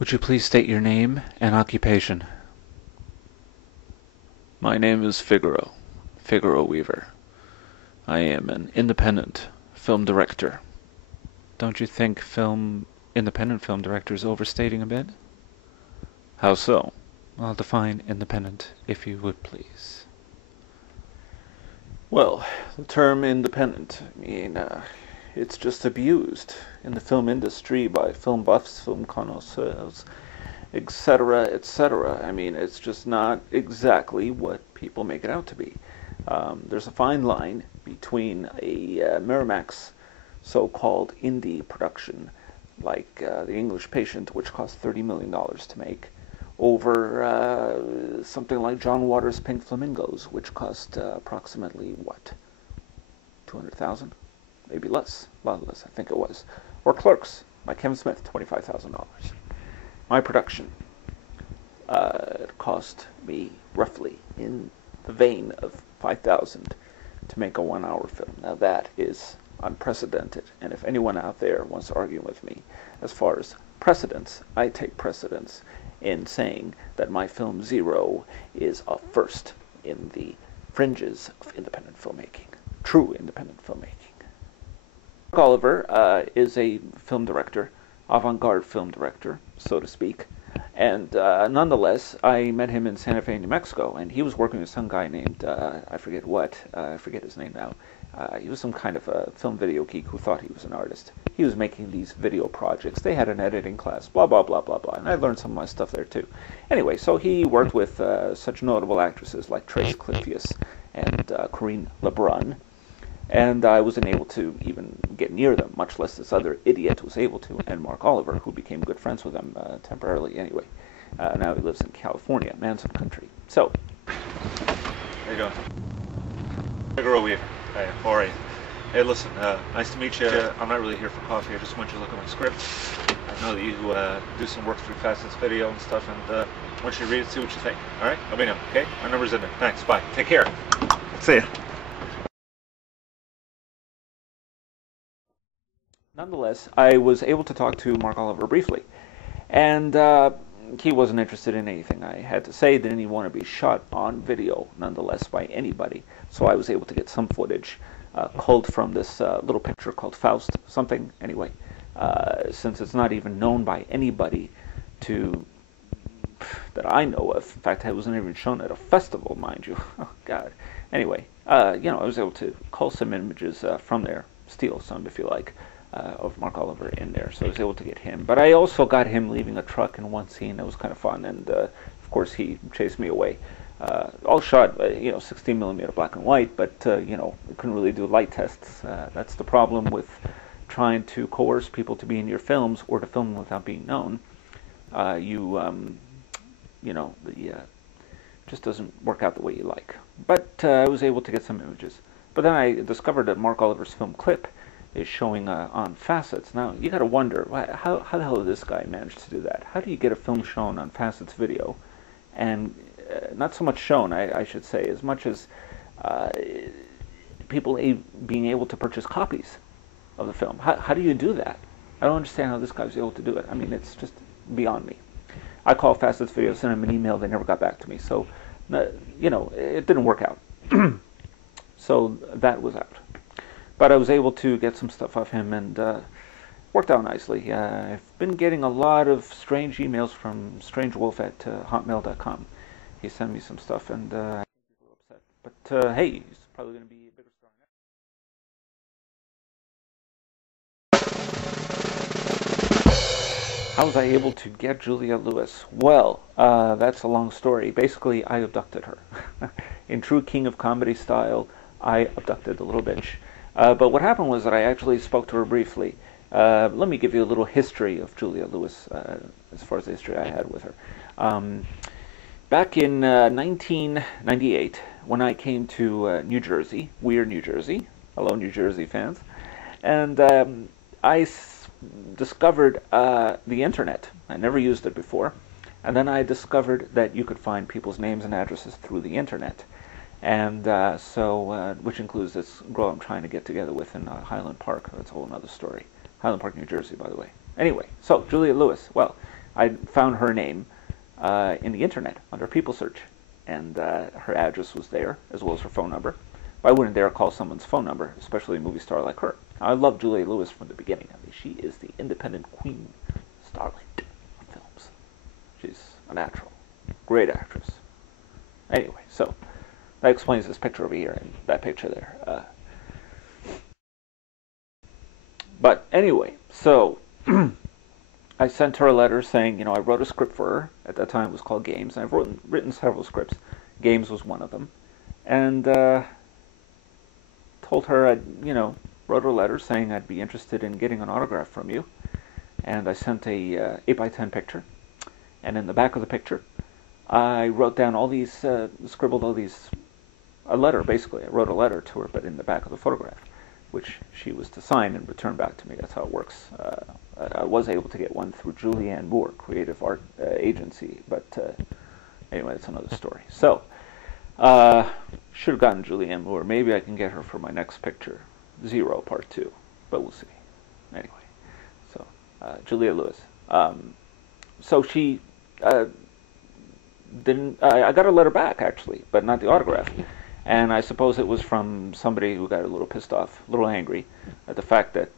Would you please state your name and occupation? My name is Figaro-Weaver. I am an independent film director. Don't you think independent film director is overstating a bit? How so? Well, define independent, if you would please. Well, the term independent, it's just abused in the film industry by film buffs, film connoisseurs, etc., etc. It's just not exactly what people make it out to be. There's a fine line between a Miramax so-called indie production, like The English Patient, which cost $30 million to make, over something like John Waters' Pink Flamingos, which cost approximately, what, 200,000? Maybe less, a lot less, I think it was. Or Clerks, by Kevin Smith, $25,000. My production cost me roughly in the vein of 5,000 to make a 1-hour film. Now that is unprecedented, and if anyone out there wants to argue with me as far as precedence, I take precedence in saying that my film Zero is a first in the fringes of independent filmmaking, true independent filmmaking. Mark Oliver is a film director, avant-garde film director, so to speak. And nonetheless, I met him in Santa Fe, New Mexico, and he was working with some guy named, I forget his name now. He was some kind of a film video geek who thought he was an artist. He was making these video projects. They had an editing class, blah, blah, blah, blah, blah. And I learned some of my stuff there, too. Anyway, so he worked with such notable actresses like Trace Cliffius and Corinne LeBrun. And I wasn't able to even get near them, much less this other idiot was able to, and Mark Oliver, who became good friends with them temporarily anyway. Now he lives in California, Manson country. So, how you doing? Figaro-Weaver. Hey, how are you? Hey, listen, nice to meet you. I'm not really here for coffee. I just want you to look at my script. I know that you do some work through Facet's video and stuff, and I want you to read it, see what you think. All right? Let me know, okay? My number's in there. Thanks. Bye. Take care. See ya. Nonetheless, I was able to talk to Mark Oliver briefly, and he wasn't interested in anything I had to say. Didn't even want to be shot on video, nonetheless, by anybody. So I was able to get some footage culled from this little picture called Faust something. Anyway, since it's not even known by anybody that I know of. In fact, it wasn't even shown at a festival, mind you. Oh, God. Anyway, I was able to cull some images from there, steal some, if you like, of Mark Oliver in there, so I was able to get him. But I also got him leaving a truck in one scene that was kind of fun, and of course he chased me away. All shot, 16 millimeter black and white, but we couldn't really do light tests. That's the problem with trying to coerce people to be in your films or to film without being known. Just doesn't work out the way you like. But I was able to get some images. But then I discovered that Mark Oliver's film Clip is showing on Facets. Now, you got to wonder, how the hell did this guy manage to do that? How do you get a film shown on Facets video, and not so much shown, I should say, as much as people being able to purchase copies of the film? How do you do that? I don't understand how this guy was able to do it. It's just beyond me. I called Facets Video, sent them an email, they never got back to me. So, it didn't work out. So that was out. But I was able to get some stuff off him, and worked out nicely. I've been getting a lot of strange emails from strangewolf at hotmail.com. He sent me some stuff, and I think he's a little upset. But hey, he's probably going to be a bigger star next. How was I able to get Juliette-Lewis? Well, that's a long story. Basically, I abducted her. In true King of Comedy style, I abducted the little bitch. But what happened was that I actually spoke to her briefly. Let me give you a little history of Juliette-Lewis, as far as the history I had with her. Back in 1998, when I came to New Jersey, Weir, New Jersey, hello New Jersey fans, and I discovered the internet. I never used it before, and then I discovered that you could find people's names and addresses through the internet. And which includes this girl I'm trying to get together with in Highland Park. That's a whole other story. Highland Park, New Jersey, by the way. Anyway, so Juliette-Lewis. Well, I found her name in the internet under people search, and her address was there as well as her phone number. But I wouldn't dare call someone's phone number, especially a movie star like her. I love Juliette-Lewis from the beginning. I mean, she is the independent queen, starlight of films. She's a natural, great actress. Anyway, so that explains this picture over here and that picture there. But anyway, so I sent her a letter saying, I wrote a script for her. At that time it was called Games. And I've written several scripts. Games was one of them. And told her wrote her a letter saying I'd be interested in getting an autograph from you. And I sent a 8x10 picture. And in the back of the picture, I wrote down all these, scribbled all these, a letter basically. I wrote a letter to her, but in the back of the photograph, which she was to sign and return back to me. That's how it works. I was able to get one through Julianne Moore, Creative Art Agency, but anyway, that's another story. So, should have gotten Julianne Moore. Maybe I can get her for my next picture, Zero Part 2, but we'll see. Anyway, so Juliette-Lewis. So she didn't. I got a letter back actually, but not the autograph. And I suppose it was from somebody who got a little pissed off, a little angry at the fact that,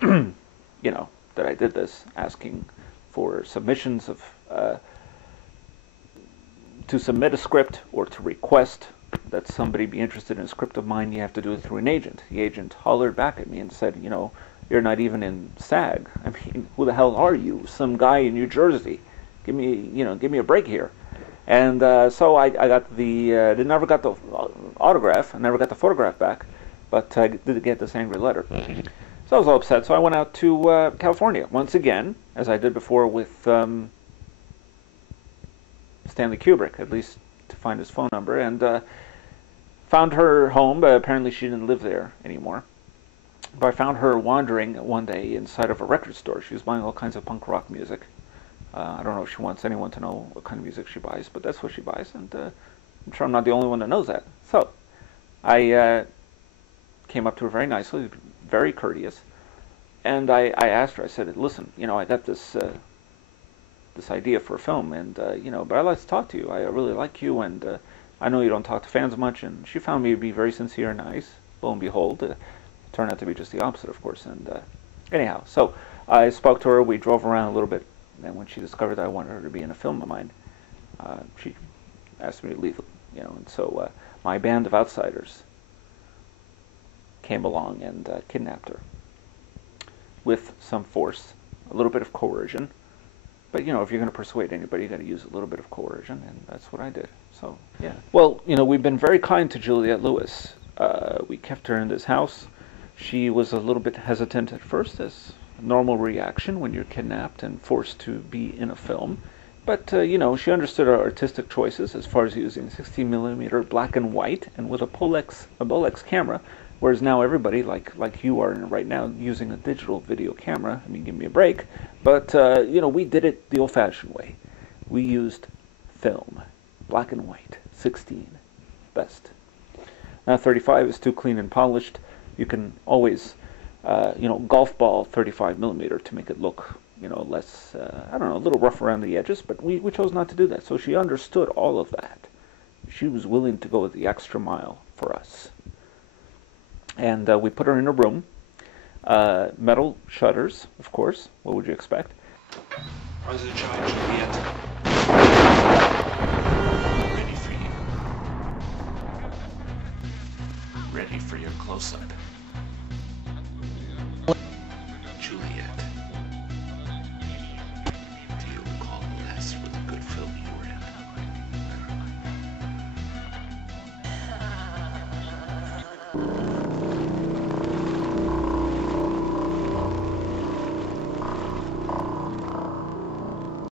that I did this, asking for submissions of, to submit a script or to request that somebody be interested in a script of mine, you have to do it through an agent. The agent hollered back at me and said, you're not even in SAG. I mean, who the hell are you? Some guy in New Jersey. Give me a break here. And so I got never got the autograph, I never got the photograph back, but I did get this angry letter. So I was all upset, so I went out to California, once again, as I did before with Stanley Kubrick, at least to find his phone number, and found her home, but apparently she didn't live there anymore. But I found her wandering one day inside of a record store. She was buying all kinds of punk rock music. I don't know if she wants anyone to know what kind of music she buys, but that's what she buys, and I'm sure I'm not the only one that knows that. So I came up to her very nicely, very courteous, and I asked her, I said, listen, I got this this idea for a film, and but I'd like to talk to you. I really like you, and I know you don't talk to fans much, and she found me to be very sincere and nice. Lo and behold, it turned out to be just the opposite, of course, and anyhow, so I spoke to her, we drove around a little bit. And when she discovered that I wanted her to be in a film of mine, she asked me to leave, and so my band of outsiders came along and kidnapped her with some force, a little bit of coercion. But, if you're going to persuade anybody, you got to use a little bit of coercion, and that's what I did. So, yeah. Well, we've been very kind to Juliette-Lewis. We kept her in this house. She was a little bit hesitant at first, as normal reaction when you're kidnapped and forced to be in a film, but she understood our artistic choices as far as using 16mm black and white and with a Bolex camera, whereas now everybody like you are right now using a digital video camera. I mean, give me a break, but we did it the old-fashioned way. We used film, black and white, 16, best. Now 35 is too clean and polished. You can always golf ball 35mm to make it look, less, a little rough around the edges, but we chose not to do that. So she understood all of that. She was willing to go the extra mile for us. And we put her in a room, metal shutters, of course. What would you expect? Rise and shine, Juliet. Ready for you. Ready for your close-up. Juliet, do you recall the last really good film you were in?